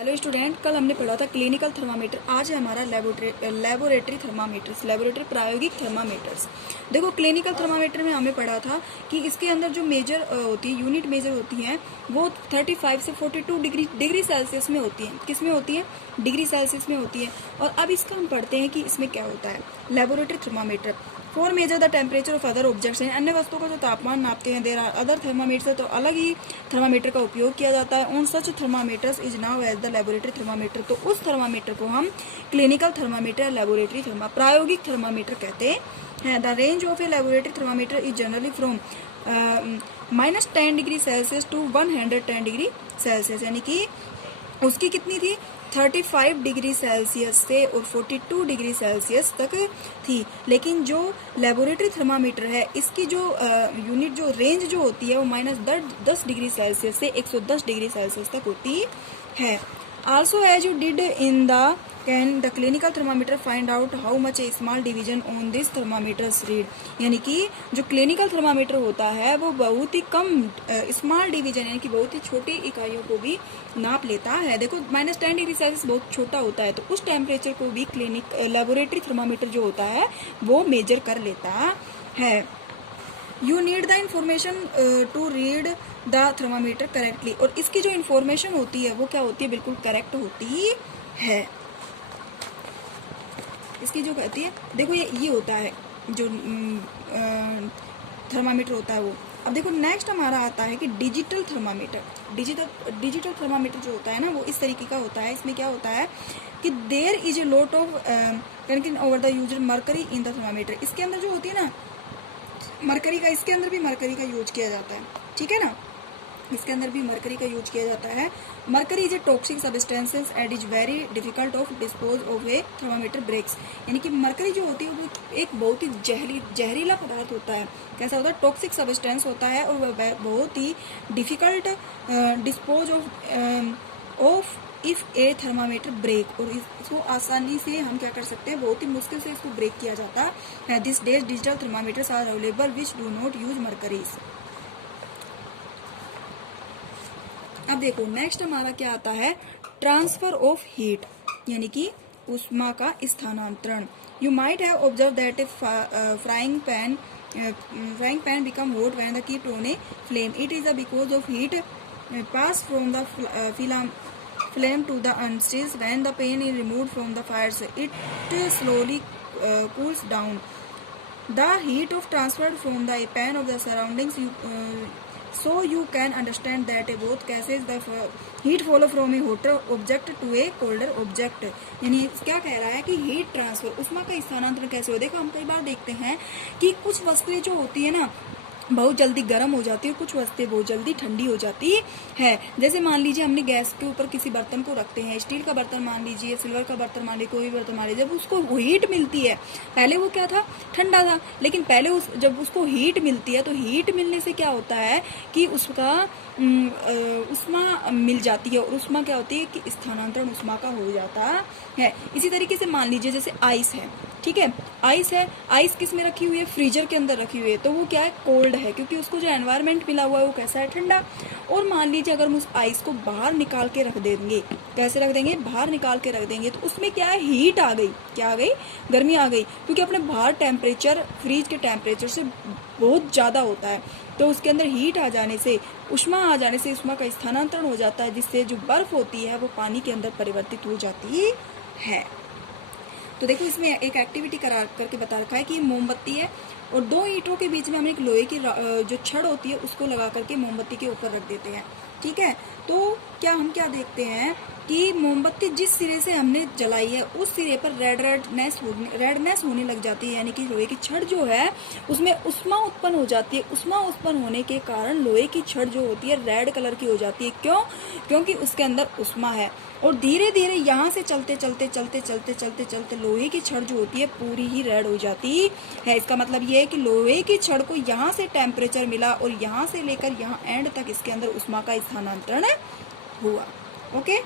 Hello student, कल हमने पढ़ा था क्लिनिकल थर्मामीटर। आज है हमारा लेबोरेटरी थर्मामीटर्स, लेबोरेटरी प्रायोगिक थर्मामीटर्स। देखो, क्लिनिकल थर्मामीटर में हमें पढ़ा था कि इसके अंदर जो मेजर होती है, यूनिट मेजर होती हैं, वो 35 से 42 डिग्री सेल्सियस में होती हैं। किस में होती है? डिग्री सेल्सियस में होती है। और अब इसका हम पढ़ते हैं कि इसमें क्या होता है। Laboratory thermometer for measure the temperature of other objects हैं, अन्य वस्तुओं का जो तापमान नापते हैं। देयर आर अदर थर्मामीटर है, तो अलग ही थर्मामीटर का उपयोग किया जाता है। On such thermometers is now as the laboratory thermometer. तो उस थर्मामीटर को हम क्लिनिकल थर्मामीटर, लेबोरेटरी प्रायोगिक थर्मामीटर कहते हैं। The range of a laboratory thermometer is generally from -10 degree Celsius to 110 degree Celsius, यानी कि उसकी कितनी थी? 35 डिग्री सेल्सियस से और 42 डिग्री सेल्सियस तक थी। लेकिन जो लेबोरेटरी थर्मामीटर है, इसकी जो यूनिट जो रेंज जो होती है वो -10 डिग्री सेल्सियस से 110 डिग्री सेल्सियस तक होती है। Also as you did in the can the clinical thermometer find out how much a small division on this thermometers read, यानी कि जो क्लिनिकल थर्मामीटर होता है वो बहुत ही कम स्मॉल डिवीजन यानी कि बहुत ही छोटी इकाइयों को भी नाप लेता है। देखो, -10 डिग्री सेल्सियस बहुत छोटा होता है, तो उस टेम्परेचर को भी लेबोरेटरी थर्मामीटर जो होता है वो मेजर कर लेता है। You need the information to read the thermometer correctly, और इसकी जो इंफॉर्मेशन होती है वो क्या होती है? बिल्कुल करेक्ट होती है। इसकी जो कहती है, देखो ये होता है जो थर्मामीटर होता है वो। अब देखो, नेक्स्ट हमारा आता है कि डिजिटल थर्मामीटर। डिजिटल थर्मामीटर जो होता है ना, वो इस तरीके का होता है। इसमें क्या होता है कि there is a lot of content over the user mercury in the thermometer. इसके अंदर जो होती है ना मरकरी का, इसके अंदर भी मरकरी का यूज किया जाता है, ठीक है ना। इसके अंदर भी मरकरी का यूज किया जाता है। Mercury is a toxic substances and is very difficult of dispose of a thermometer breaks, यानी कि मरकरी जो होती है वो एक बहुत ही जहरीला पदार्थ होता है। कैसा होता है? टॉक्सिक सब्सटेंस होता है, और वह बहुत ही difficult dispose of if a thermometer break, और इसको आसानी से हम क्या कर सकते हैं? बहुत ही मुश्किल से इसको ब्रेक किया जाता है। This days digital thermometers are available which do not use mercuries. अब देखो, नेक्स्ट हमारा क्या आता है? ट्रांसफर ऑफ हीट, यानी कि ऊष्मा का स्थानांतरण। You might have observe that A frying pan become hot when the kept on a flame. It is because of heat pass from the flame to the unstitch. When the pan is removed from the fire, it slowly cools down. The heat of transferred from the pan of the surroundings, so you can understand that both cases the heat follow from a hotter object to a colder object. यानी क्या कह रहा है कि heat transfer, ऊष्मा का स्थानांतरण कैसे हो? देखो, हम कई बार देखते हैं कि कुछ वस्तुएं जो होती है ना बहुत जल्दी गर्म हो जाती है, कुछ वस्तुएं बहुत जल्दी ठंडी हो जाती है। जैसे मान लीजिए हमने गैस के ऊपर किसी बर्तन को रखते हैं, स्टील का बर्तन मान लीजिए, सिल्वर का बर्तन मान लीजिए, कोई भी बर्तन मान लीजिए, जब उसको हीट मिलती है, पहले वो क्या था? ठंडा था, लेकिन पहले जब उसको हीट मिलती है, तो हीट मिलने से क्या होता है कि उसका ऊष्मा मिल जाती है, और ऊष्मा क्या होती है कि स्थानांतरण ऊष्मा का हो जाता है। इसी तरीके से मान लीजिए जैसे आइस है, ठीक है, आइस है, आइस किस में रखी हुई है? फ्रीजर के अंदर रखी हुई है, तो वो क्या है? कोल्ड है, क्योंकि उसको जो एनवायरनमेंट मिला हुआ है वो कैसा है? ठंडा। और मान लीजिए अगर हम उस आइस को बाहर निकाल के रख देंगे, कैसे रख देंगे? बाहर निकाल के रख देंगे, तो उसमें क्या है? हीट आ गई। क्या आ गई? गर्मी आ गई, क्योंकि अपने बाहर टेम्परेचर फ्रीज के टेम्परेचर से बहुत ज़्यादा होता है, तो उसके अंदर हीट आ जाने से, ऊष्मा आ जाने से ऊष्मा का स्थानांतरण हो जाता है, जिससे जो बर्फ होती है वो पानी के अंदर परिवर्तित हो जाती है। तो देखो, इसमें एक एक्टिविटी करा करके बता रखा है कि मोमबत्ती है, और दो ईंटों के बीच में हम एक लोहे की जो छड़ होती है उसको लगा करके मोमबत्ती के ऊपर रख देते हैं, ठीक है। तो हम क्या देखते हैं कि मोमबत्ती जिस सिरे से हमने जलाई है उस सिरे पर रेडनेस होने लग जाती है, यानी कि लोहे की छड़ जो है उसमें ऊष्मा उत्पन्न हो जाती है। ऊष्मा उत्पन्न होने के कारण लोहे की छड़ जो होती है रेड कलर की हो जाती है। क्यों? क्योंकि उसके अंदर ऊष्मा है, और धीरे धीरे यहाँ से चलते लोहे की छड़ जो होती है पूरी ही रेड हो जाती है। इसका मतलब ये है कि लोहे की छड़ को यहाँ से टेम्परेचर मिला, और यहाँ से लेकर यहाँ एंड तक इसके अंदर ऊष्मा का स्थानांतरण हुआ। ओके।